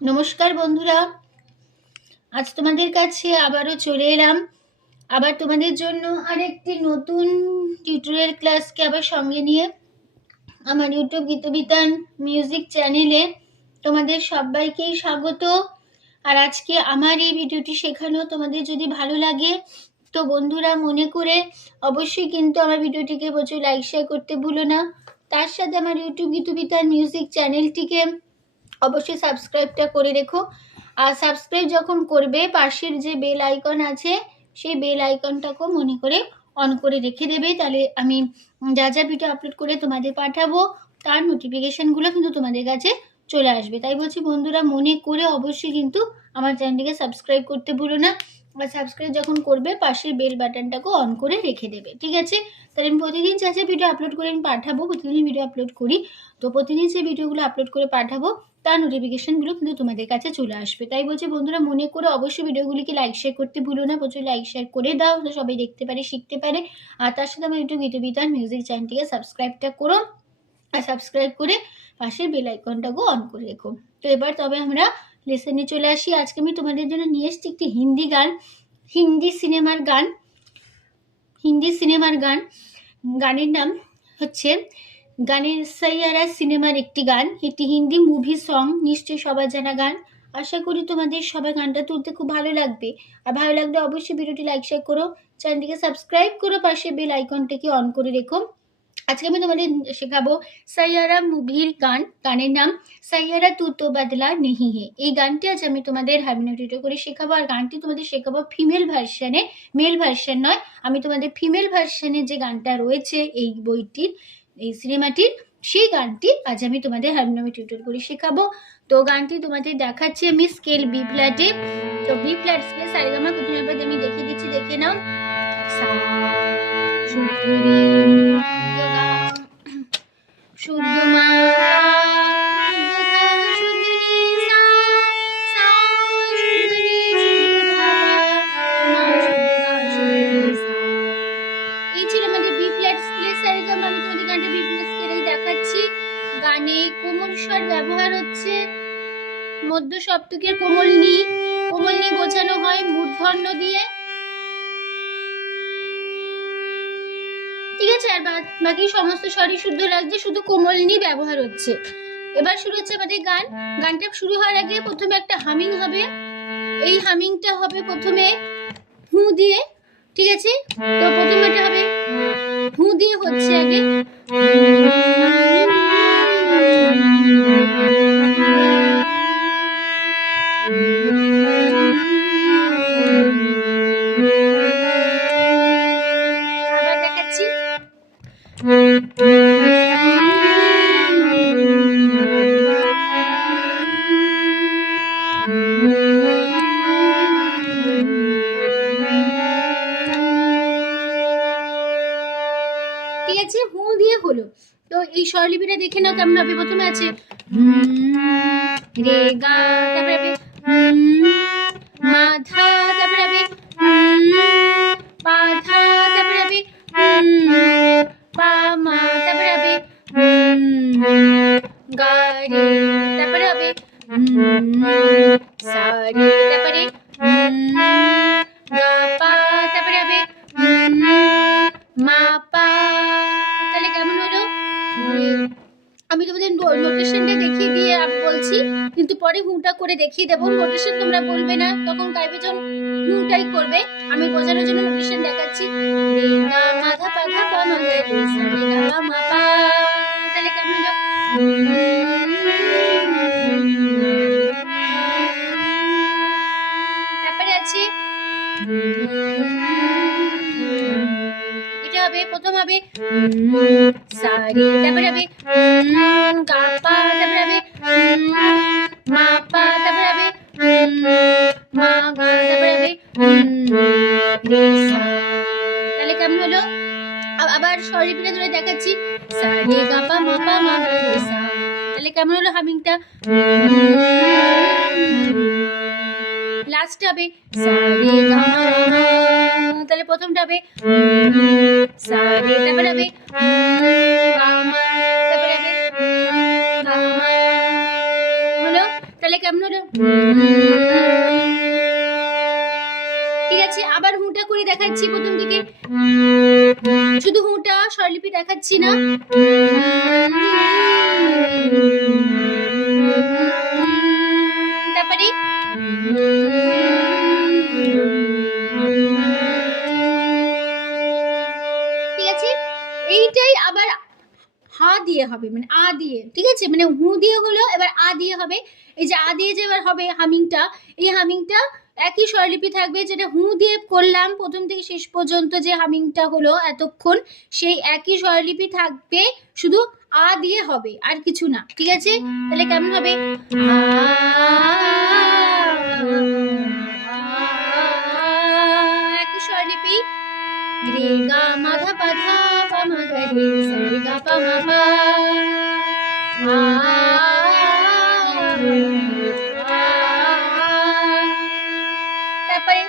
নমস্কার বন্ধুরা, আজ তোমাদের কাছে আবারও চলে এলাম। আবার তোমাদের জন্য আরেকটি নতুন টিউটোরিয়াল ক্লাসকে আবার সঙ্গে নিয়ে আমার ইউটিউব গীতবিতান মিউজিক চ্যানেলে তোমাদের সবাইকেই স্বাগত। আর আজকে আমার এই ভিডিওটি শেখানো তোমাদের যদি ভালো লাগে তো বন্ধুরা মনে করে অবশ্যই কিন্তু আমার ভিডিওটিকে প্রচুর লাইক শেয়ার করতে ভুলো না। তার সাথে আমার ইউটিউব গীতবিতান মিউজিক চ্যানেলটিকে অবশ্যই সাবস্ক্রাইবটা করে রেখো। আর সাবস্ক্রাইব যখন করবে পাশের যে বেল আইকন আছে সেই বেল আইকনটাকেও মনে করে অন করে রেখে দেবে, তাহলে আমি যা যা ভিডিও আপলোড করে তোমাদের পাঠাবো তার নোটিফিকেশানগুলো কিন্তু তোমাদের কাছে চলে আসবে। তাই বলছি বন্ধুরা মনে করে অবশ্যই কিন্তু আমার চ্যানেলটিকে সাবস্ক্রাইব করতে ভুলো না। আর সাবস্ক্রাইব যখন করবে পাশের বেল বাটনটাকেও অন করে রেখে দেবে, ঠিক আছে? তাহলে আমি প্রতিদিন যা যা ভিডিও আপলোড করে আমি পাঠাবো, প্রতিদিন ভিডিও আপলোড করি, তো প্রতিদিন যে ভিডিওগুলো আপলোড করে পাঠাবো তার নোটিফিকেশানগুলো কিন্তু তোমাদের কাছে চলে আসবে। তাই বলছি বন্ধুরা মনে করে অবশ্যই ভিডিওগুলিকে লাইক শেয়ার করতে ভুলো না, প্রচুর লাইক শেয়ার করে দাও, সবাই দেখতে পারে শিখতে পারে। আর তার সাথে আমার ইউটিউব গীতবিতান মিউজিক চ্যানেলটিকে সাবস্ক্রাইবটা করো, আর সাবস্ক্রাইব করে পাশের বেল আইকনটাকেও অন করে রেখো। তো এবার তবে আমরা লেসনে চলে আসি। আজকে আমি তোমাদের জন্য নিয়ে এসেছি একটি হিন্দি গান, হিন্দি সিনেমার গান। গানের নাম হচ্ছে গানের সাইয়ারা সিনেমার একটি গান, এটি হিন্দি মুভি সং, নিশ্চয়ই সবার জানা গান। আশা করি তোমাদের সবাই গানটা তুলতে খুব ভালো লাগবে। আর ভালো লাগলে অবশ্যই ভিডিওটি লাইক শেয়ার করো, চ্যানেলটিকে সাবস্ক্রাইব করো, পাশে বেল আইকনটাকে অন করে রেখো। আজকে আমি তোমাদের শেখাবো সাইয়ারা মুভির গান, গানের নাম সাইয়ারা তু তো বদলা নেহি হে। এই গানটি আজ আমি তোমাদের হারমোনিয়াম টিউটর করে শেখাবো। আর গানটি তোমাদের শেখাবো ফিমেল ভার্সানে, মেল ভার্সান নয়। আমি তোমাদের ফিমেল ভার্সানে যে গানটা রয়েছে এই বইটির, এই সিনেমাটির, সেই গানটি আজ আমি তোমাদের হারমোনিয়াম টিউটর করে শেখাবো। তো গানটি তোমাদের দেখাচ্ছি আমি স্কেল বি ফ্ল্যাটে। তো বি ফ্ল্যাট স্কেল সারেগামা প্রথমে এবার আমি দেখিয়ে দিচ্ছি, দেখে নাও। সা শুদ্ধ রে শুদ্ধ মা গানে কোমল স্বর ব্যবহার হচ্ছে, মধ্য সপ্তকের কোমল নি বোঝানো হয় মূর্ধন্য দিয়ে, ঠিক আছে? আর বাকি সমস্ত স্বরই শুদ্ধ লাগছে, শুধু কোমল নি ব্যবহার হচ্ছে। এবার শুরু হচ্ছে আমাদের গান। গানটা শুরু হওয়ার আগে প্রথমে একটা হামিং হবে। এই হামিংটা হবে প্রথমে হু দিয়ে, ঠিক আছে? তো প্রথমে এটা হবে হু দিয়ে, হচ্ছে আগে আবার দেখাচ্ছি। ঠিক আছে, হু দিয়ে হলো। তো এই স্বরলিপিটা দেখে নাও কেমন হবে। প্রথমে আছে রে গা, তারপরে হবে মা ধা, তারপরে হবে পা ধা, তারপরে হবে পা মা, তারপরে হবে গা রে, তারপরে হবে সা রে, তারপরে গা পা, তারপরে হবে মা পা। তাহলে কেমন হলো? আমি তোমাদের নোটেশনটা দেখিয়ে দিয়ে আমি বলছি, কিন্তু পরে হুঁটা করে দেখিয়ে দেবো। নোটেশন তোমরা বলবে না, তখন গাইবে যখন হুঁটাই করবে। আমি বোঝানোর জন্য নোটেশন দেখাচ্ছি। রে গা মা ধা পা ধা পা মা গা রে সা রে গা পা মা পা। তাহলে কেমন হলো? তারপরে আছে এটা হবে, প্রথম হবে সা রে, তারপরে হবে গা পা, তারপরে হবে মা পা, তারপরে হবে মা গা, তারপরে হবে রে সা। তাহলে কেমন হলো? আবার স্বরলিপিটা ধরে দেখাচ্ছি, সা রে গা পা মা পা মা গা রে সা। তাহলে কেমন হলো হামিংটা? লাস্ট হবে সা রে গা মা মা। তাহলে প্রথমটা হবে সা রে, তারপরে হবে গা মা, তারপরে হবে গা মা। হলো? তাহলে কেমন হলো? ঠিক আছে, আবার হুঁটা করে দেখাচ্ছি প্রথম থেকে, শুধু হুঁটা, স্বরলিপি দেখাচ্ছি না। তারপরে ঠিক আছে, এইটাই আবার হা দিয়ে হবে, মানে আ দিয়ে, ঠিক আছে, মানে হু দিয়ে হলো, এবার আ দিয়ে হবে। এই যে আ দিয়ে যে এবার হবে হামিংটা, এই হামিংটা একই স্বরলিপি থাকবে, যেটা হু দিয়ে করলাম প্রথম থেকে শেষ পর্যন্ত যে হামিংটা হলো এতক্ষণ, সেই একই স্বরলিপি থাকবে, শুধু আ দিয়ে হবে, আর কিছু না। ঠিক আছে, তাহলে কেমন হবে? একই স্বরলিপি, রে গা মা ধা পা ধা পা মা গা রে সা রে গা পা মা পা, তারপরে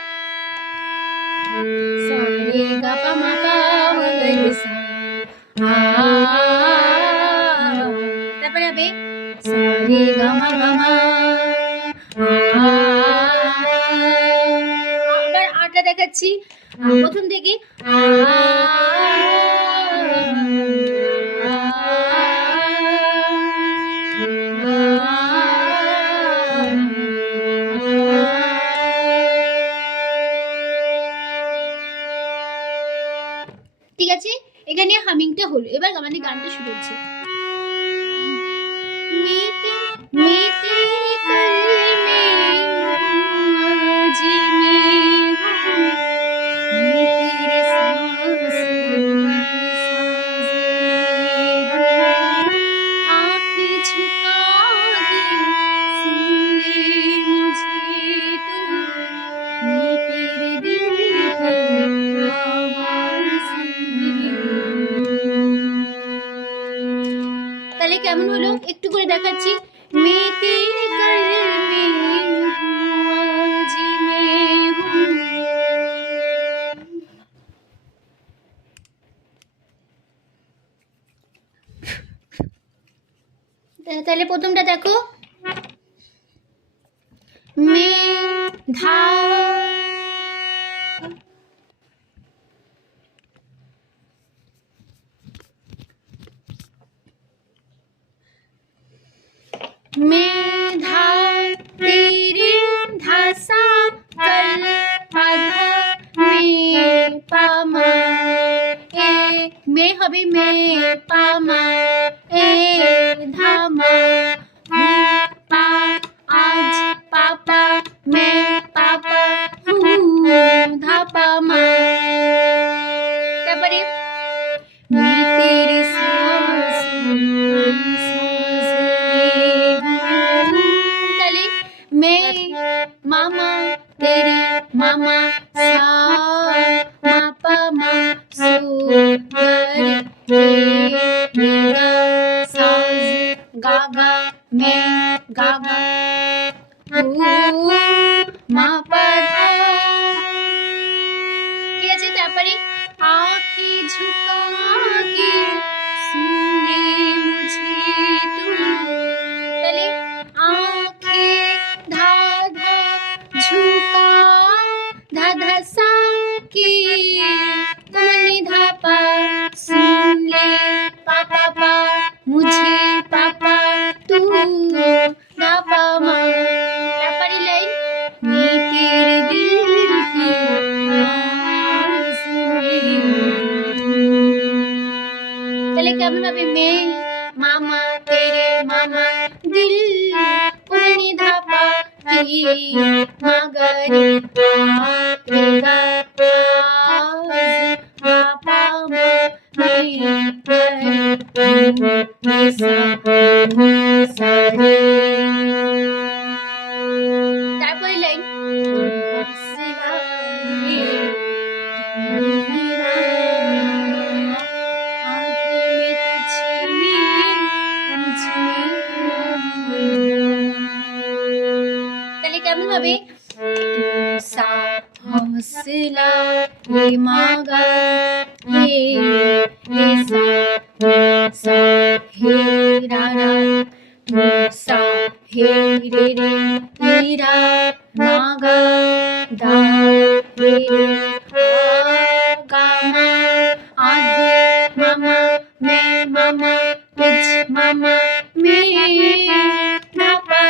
সা রে গা পা মা পা মা গা রে সা, তারপরে হবে সা রে গা মা গা মা। আবার আটা দেখাচ্ছি প্রথম থেকে, ঠিক আছে, এখানে হামিংটা হলো। এবার আমাদের গানটা শুরু হচ্ছে। তাহলে কেমন হলো একটু করে দেখাচ্ছি। তাহলে প্রথমটা দেখো, মে ধা, মে ধা তেরে ধা সা কল পা ধা মে পা মা, এ মে হবে মে পা মা, এ ধা মা, হু পা আজ পা পা মে পা পা হু ধা পা মা, তারপরে মে তেরে সা মে মামা তেরে মামা সা মা পা মা সু রে রে গা সা গা গা মে গা গা হু মা পা ধা। ঠিক আছে, তারপরে आँखें झुका के सुन ले मुझे तू, তাহলে आँखें धा धा झुका धा धा सा के तुमने धा पा सुन ले पा पा पा मुझे पापा तू धा पा मा, তারপরে লাইন मैं तेरे दिल की তাহলে কেমন হবে? মে মামা তেরে মামা দিল পুনি ধাপা কি মাগরি আ পাপা মা রে সা রে, তারপরে লাইন তাহলে কেমন হবে? সা হৌসলা রে মাগা হে সা হে রা রা সা हे रे रे ईरा मा गा दा रे रे गा मा आधे मामा मे मामा पिच मामा मे धा पा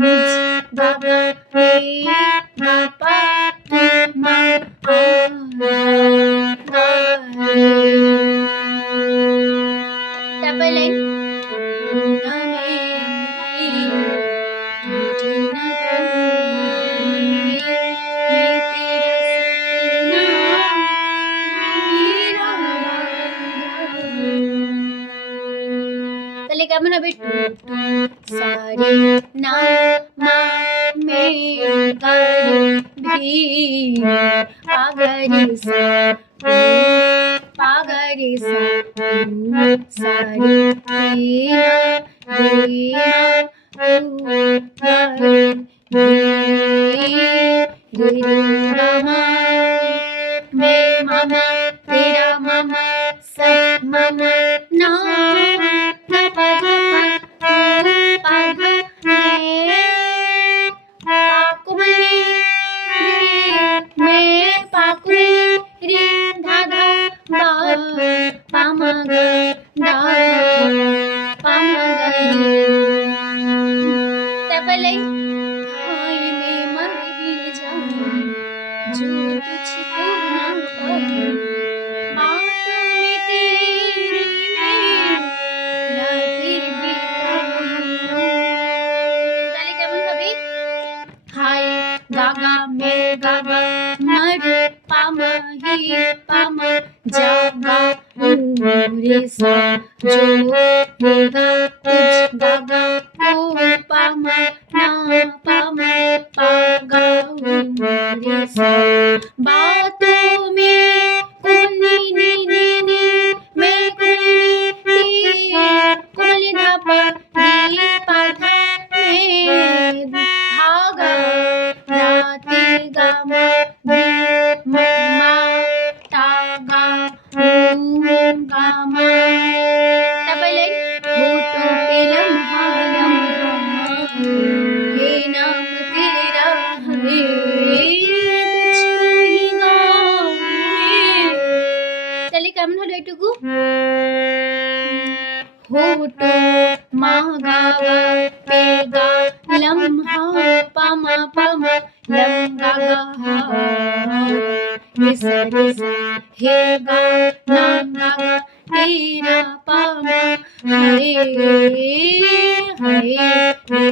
मुझ गा गा रे गा पा तू मा आ गा रे। তারপরে লাইন তাহলে কেমন হবে সারে না মা মে গা রে ভি পা গা রে সা পা গা রে সা सा रे ना रे मा रे रे गा मा मे मामा तेरा मामा सब मामा ना धा पा पा मे पाकुमले मे पाकुले रे धा धा पा पा मा गा दा पा मा गा रे। তারপর লাইন हाय मैं मर ही जाऊं जो तुझको ना पाऊं बातों में तेरी मैं रातें बिताऊं। তাহলে কেমন হবে हाय गागा मैं गागा मर पामा ही पामा जागा रे सा जो रे गा तुझ गागा ओ पामा ना पामा पा गा रे सा बातों में कुनी नी नी नी मैं कुनी कुली धा पा नी पा धा मैं धागा राते गा मा मा ता गा गा मा। তারপর লাইন होठों पे लम्हा लम्हा ये नाम तेरा है तुझको ही गाऊं। তাহলে কেমন হলো এটুকু होठों मा गा गा पे गा लम्हा पामा पामा लम गा गा रे सा हे गा नाम गा गा तेरा पामा हाय हाय रे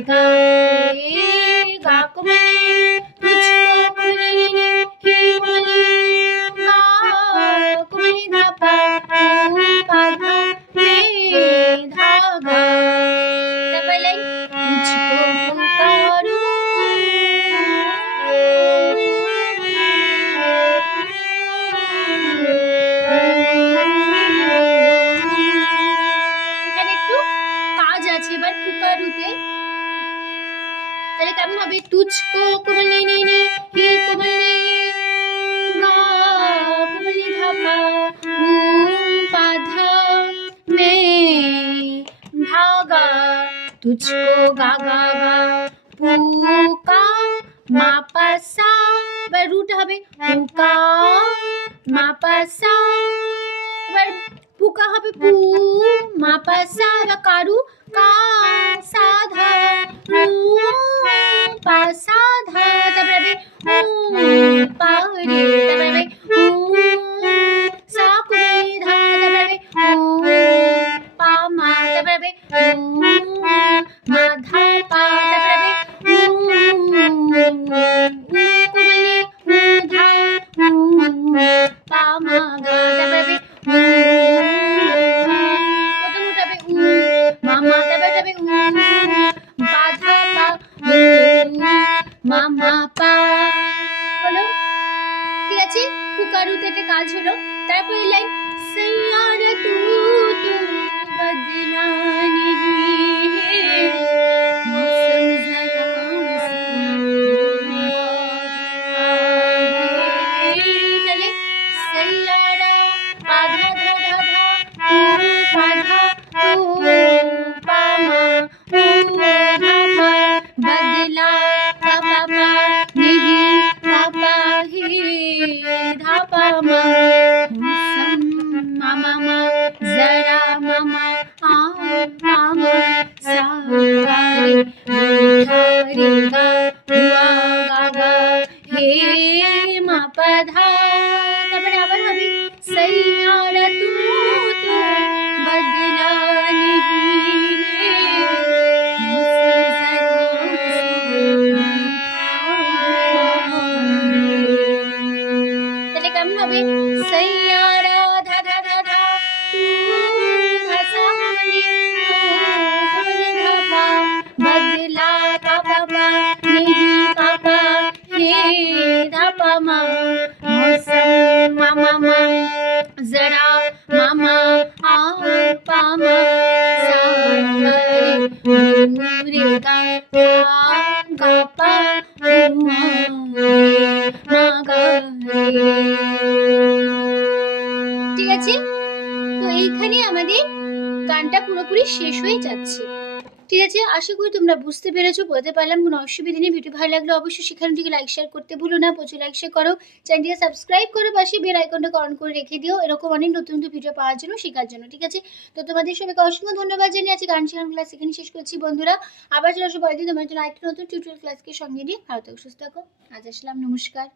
गा कुमले तुझको कुमले हे कुमले गा कुमले धा पा पा धा मे धागा। তারপর লাইন तुझको पुकारूं এখানে একটু কাজ আছে এবার পুকারুতে। তাহলে কেমন হবে तुझको कुमले ने ही कुमले गा कुमले धा पा पा धा मे धागा तुझको गा गा गा पुका मा पा सा এবার রুট হবে পুকা মা পা সা এবার পুকা হবে পু মা পা সা এবার কারু কা সা ধা রু পা সা ধা তারপরে হবে পা রে তারপরে হবে সা কুড়ি ধা তারপরে পা মা তারপরে হবে মা ধা পা তারপরে হবে কুমলে ধা পা মা গা তারপরে হবে কত মোটা হবে মামা তারপরে হবে পা ধা পা মামা পা হলো ঠিক আছে পুকারুতে একটা কাজ হলো। তারপরে লাইন सैयारा तू तो बदला नहीं है मौसम जरा चले सैयारा आधा धा धा धा आधा ओ पामा রে গা গা পা মা গা রে। ঠিক আছে, তো এইখানে আমাদের গানটা পুরোপুরি শেষ হয়ে যাচ্ছে। ঠিক আছে, আশা করি তোমরা বুঝতে পেরেছো, বলতে পারলাম, কোনো অসুবিধা নেই। ভিডিও ভালো লাগলে অবশ্যই সেখানটিকে লাইক শেয়ার করতে ভুলো না, প্রচুর লাইক শেয়ার করো, চ্যানেলটিকে সাবস্ক্রাইব করো, পাশে বেল আইকনটা অন করে রেখে দিও এরকম অনেক নতুন নতুন ভিডিও পাওয়ার জন্য, শেখার জন্য। ঠিক আছে, তো তোমাদের সবাইকে অসংখ্য ধন্যবাদ জানিয়ে আজকে গান শেখার ক্লাস এখানে শেষ করছি বন্ধুরা। আবার চলে আসবো পরের দিন তোমার জন্য আরেকটা নতুন টিউটোরিয়াল ক্লাসকে সঙ্গে নিয়ে। ভালো থাকো, সুস্থ থাকো। আজ আসলাম, নমস্কার।